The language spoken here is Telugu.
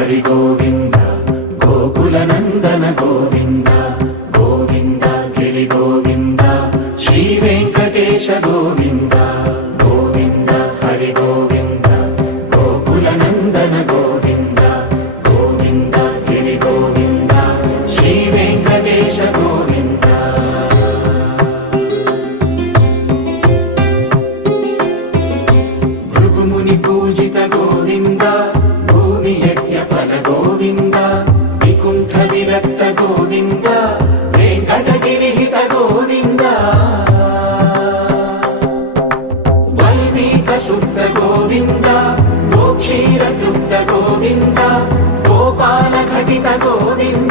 హరి గోవింద గోకుల నందన గోవింద గోవింద గిరి గోవింద శ్రీ వెంకటేశ గోవింద గోవింద హరి గోవింద గోకుల నందన గోవింద గోవింద గిరి గోవింద శ్రీ వెంకటేశ గోవింద భృగుముని పూజిత గోవింద భూమి యజ్ఞ ఫల గోవింద వికుంఠ విరక్త గోవింద వెంకటగిరిహిత గోవింద వల్మీక శుద్ధ గోవింద గోక్షీర తృప్త గోవింద గోపాల ఘటిత గోవింద